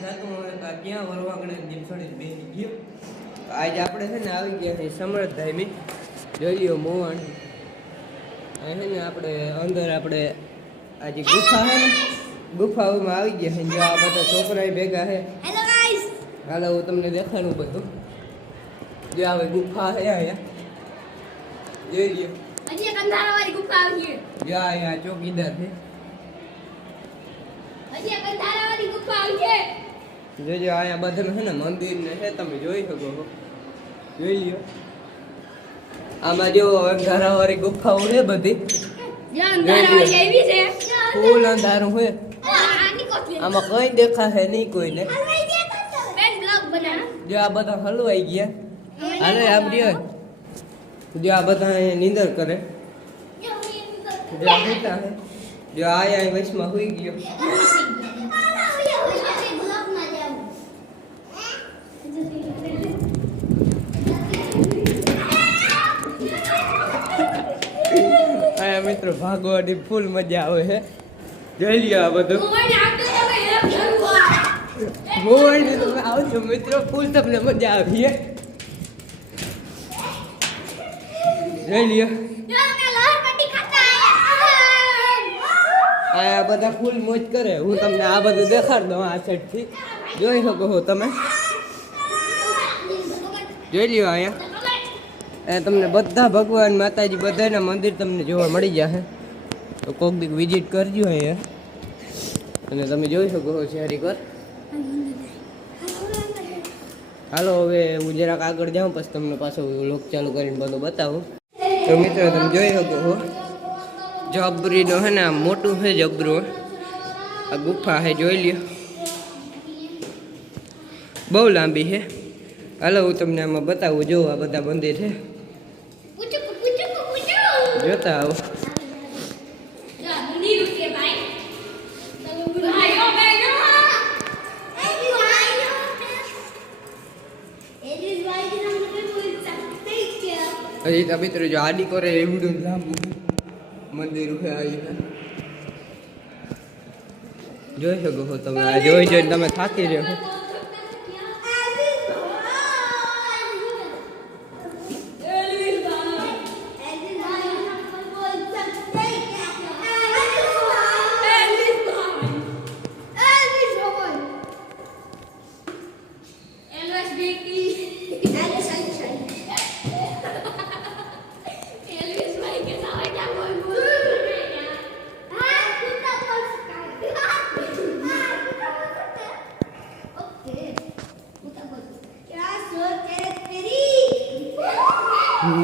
ક્યાં વરવાગડે જેમ સડી બેસી ગયો. આજે આપણે છે ને આવી ગયા છે સમર્થ ધામી જોઈ લ્યો મોહન. છે ને આપણે અંદર આપણે આજે ગુફા છે ને ગુફાઓમાં આવી ગયા છે જો આ બધા છોકરા ભેગા છે. હેલો હાલો હું તમને દેખાડું બધું. જો આવે ગુફા છે અહીંયા. જોઈ લ્યો. હજી એક અંધારાવાળી ગુફા આવી છે. જો અહીંયા ચોકીદાર છે. હજી એક અંધારાવાળી ગુફા આવી છે. જોજો અહીંયા બધાનું છે ને મંદિર ને છે તમે જોઈ શકો છો જોઈ લ્યો. આમાં જો અંધારાવાળી ગુફાઓ છે બધી. ફૂલ અંધારું છે આમાં કઈ દેખાશે નહીં કોઈને. જો આ બધા હલવાઈ ગયા. હાલે આમ રહ્યો. જો આ બધા અહીંયા નીંદર કરે. જો આ અહીંયા વચમાં હોઈ ગયો અહીંયા મિત્રો ભાગવાની ફૂલ મજા આવે છે. જોઈ લ્યો આ બધું. તમે આવજો મિત્રો ફૂલ તમને મજા આવી છે જોઈ લ્યો. આ બધા ફૂલ મોજ કરે. હું તમને આ બધું દેખાડ દઉં આ સાઈડથી જોઈ શકો છો તમે. જોઈ લ્યો અહીંયા. તમને બધા ભગવાન માતાજી બધાના મંદિર તમને જોવા મળી જશે તો કોક દીક વિઝિટ કરજો અહીંયા. અને તમે જોઈ શકો છો શહેરી કર હાલો, હવે હું જરાક આગળ જાઉં, પછી તમને પાછો લોક ચાલુ કરીને બધું બતાવું. તો મિત્રો, તમે જોઈ શકો છો જબરીનો હે ને, આમ મોટું છે જબરો. આ ગુફા છે જોઈ લ્યો. બહુ લાંબી છે હાલો, હું તમને આમાં બતાવું જો આ બધા મંદિર છે જોતા આવો હજી તો મિત્રો જો આડી કરે એવડું લાંબુ મંદિર છે અહીંયા જોઈ શકો છો તમે જોઈ જોઈને તમે થાકી રહ્યો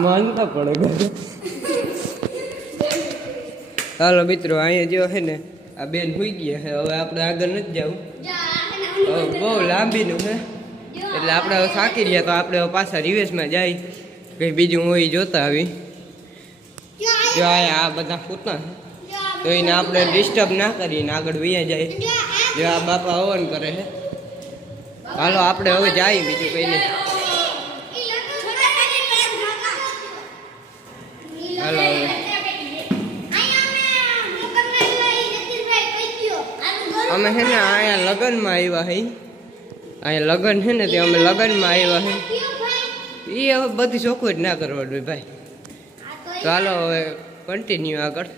માનતા પડે હાલો મિત્રો અહીંયા જો છે ને આ બેન હોઈ ગયા છે હવે આપણે આગળ નથી જવું. બહુ લાંબીનું હે. એટલે આપણે હવે થાકી રહ્યા તો આપણે પાછા રિવેશમાં જાય. કંઈ બીજું હોય જોતા આવી. જો આ બધા પૂતા તો એને આપણે ડિસ્ટર્બ ના કરીએ ને આગળ વૈયા જાય. જો આ બાપા હવન કરે છે હાલો આપણે હવે જાય બીજું કંઈ નહીં અમે છે ને અહીંયા લગ્નમાં આવ્યા હઈ અહીંયા લગ્ન છે ને તે અમે લગ્નમાં આવ્યા હઈ એ હવે બધી ચોખ્ખું જ ના કરવાનું ભાઈ. તો હાલો હવે કન્ટિન્યુ આગળ.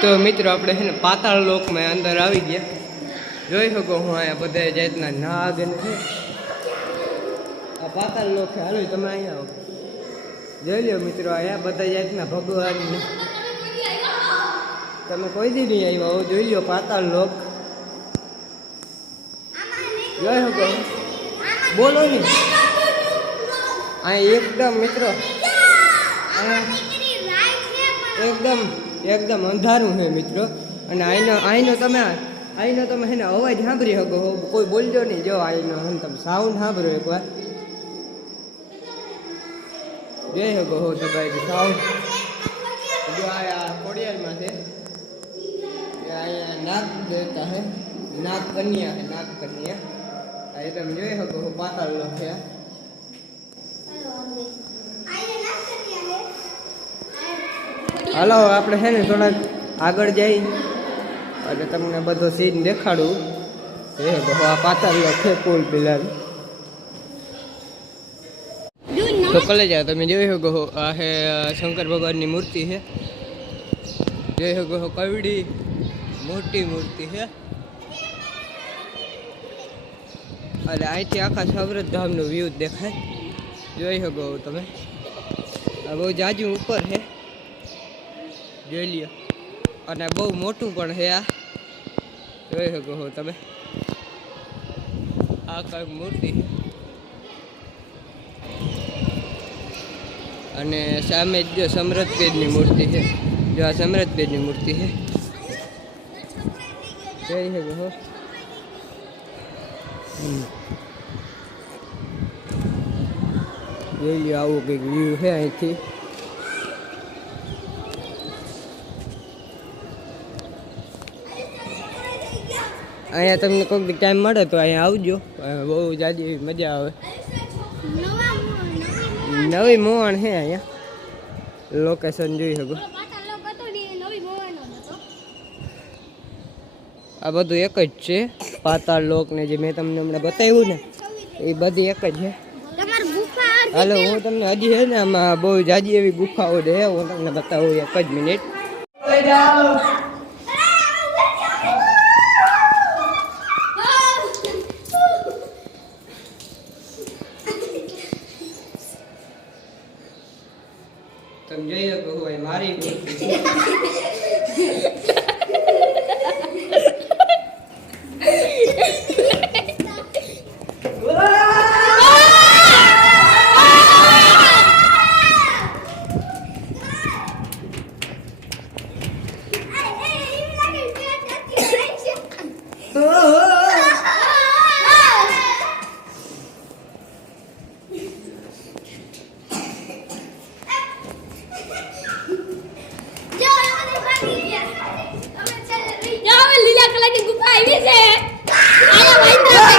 તો મિત્રો આપણે છે ને પાતાળ લોકમાં અંદર આવી ગયા. જોઈ શકો હું અહીંયા બધા જાતના નાગ ને છે આ પાતાળ લોક. હાલો તમે અહીંયા આવો. જોઈ લો મિત્રો, અહીંયા બધા જાતના ભગવાન તમે કોઈ દી નહીં આવ્યા હો, જોઈ લો પાતાળ લોક. જોઈ શકો બોલો ને. અહીં એકદમ મિત્રો એકદમ એકદમ અંધારું છે મિત્રો. અને આઈનો આઈનો તમે આઈનો તમે છે ને અવાજ સાંભળી શકો કોઈ બોલજો નહીં. જો આઈનો હું તમે સાઉન્ડ સાંભળો એકવાર. જઈ શકો છો તો ભાઈ સાવ જો આ કોડિયારમાં છે. અહીંયા નાગ દેવતા હે. નાગ કન્યા હે નાગ કન્યા આ તમે જોઈ શકો છો પાતાળ લોક છે. હાલો, આપણે છે ને થોડાક આગળ જઈ અને તમને બધો સીન દેખાડું. એ બહુ આ પાતાળ છે કુલ પિલર તો કલે જાઓ તમે જોઈ શકો છો આ છે શંકર ભગવાનની મૂર્તિ છે જોઈ શકો છો કવડી મોટી મૂર્તિ છે અને અહીંથી આખા સવરત ધામનું વ્યૂ દેખાય. જોઈ શકો તમે. આ બહુ જાજુ ઉપર છે જોઈ લ્યો. અને બહુ મોટું પણ છે આ. જોઈ શકો છો તમે. આ કઈ મૂર્તિ છે અને સામે જ જો સમરથ મૂર્તિ છે. જો આ સમરથ મૂર્તિ છે. કઈ છે હમ. જોઈ લ્યો આવું કંઈક વ્યૂ છે અહીંથી. અહીંયા તમને કોઈક ટાઈમ મળે તો અહીંયા આવજો. બહુ જાજી મજા આવે. નવી મોહન છે અહીંયા. લોકેશન જોઈ શકો. આ બધું એક જ છે. પાતાળ લોક ને જે મેં તમને હમણાં બતાવ્યું ને એ બધી એક જ છે. હાલો હું તમને હજી છે ને આમાં બહુ જાજી એવી ગુફાઓ છે. હું તમને બતાવું એક જ મિનિટ તમે જોઈ શકો હોય મારી મૂર્તિ છે. લીલા કલરની ગુફા આવી છે આયા મહિન્દ્રા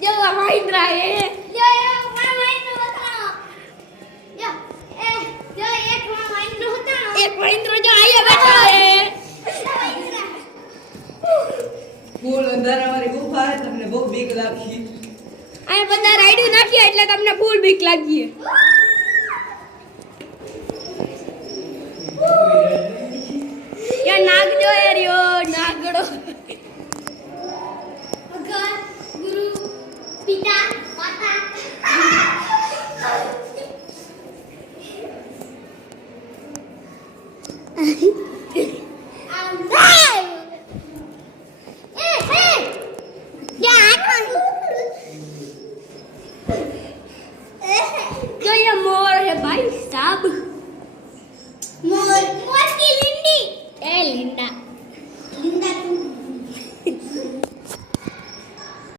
જો મહિન્દ્રા એ જો મહિન્દ્રા બતાવો જો એ જો એક મહિન્દ્રો હતો એક મહિન્દ્રો જો આયા બેઠો હે ફૂલ અમારી ગુફા તમને બહુ બીક લાગી. આ બધા રાઈડું નાખ્યા એટલે તમને ફૂલ બીક લાગી.